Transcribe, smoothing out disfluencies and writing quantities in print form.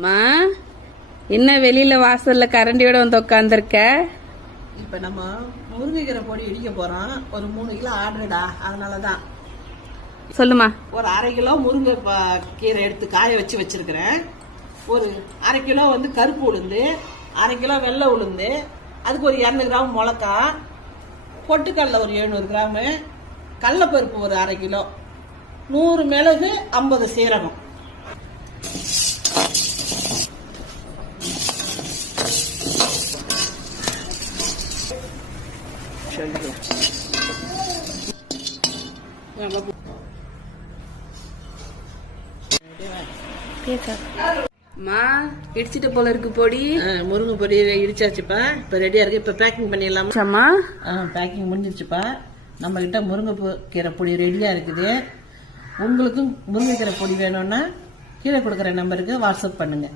மா என்ன வெளியில வாசல்ல கரண்டியோட வந்து உட்காந்துருக்க? இப்ப நம்ம முருங்கைக்கீரை பொடி இடிக்க போறோம். ஒரு 3 கிலோ ஆர்டர்டா, அதனாலதான். சொல்லுமா. ஒரு 1/2 கிலோ முருங்கை கீரை எடுத்து காய வச்சு வச்சிருக்கிறேன். ஒரு 1/2 கிலோ வந்து கருப்பு உளுந்து, 1/2 கிலோ வெள்ளை உளுந்து, அதுக்கு ஒரு 200 கிராம் மிளகா, பொட்டுக்கடலை ஒரு 700 கிராமு, கடலைப்பருப்பு ஒரு 1/2 கிலோ, 100 மிளகு, 50 சீரகம். மா இடிச்சிட்ட போல இருக்கு பொடி. முருங்கை பொடி இடிச்சாச்சுப்பா. இப்ப ரெடியா இருக்கு. இப்ப பேக்கிங் பண்ணிடலாமா? பேக்கிங் முடிஞ்சிருச்சுப்பா. நம்ம கிட்ட முருங்கை கீரை பொடி ரெடியா இருக்குது. உங்களுக்கும் முருங்கைக்கீரை பொடி வேணும்னா கீழே கொடுக்குற நம்பருக்கு வாட்ஸ்அப் பண்ணுங்க.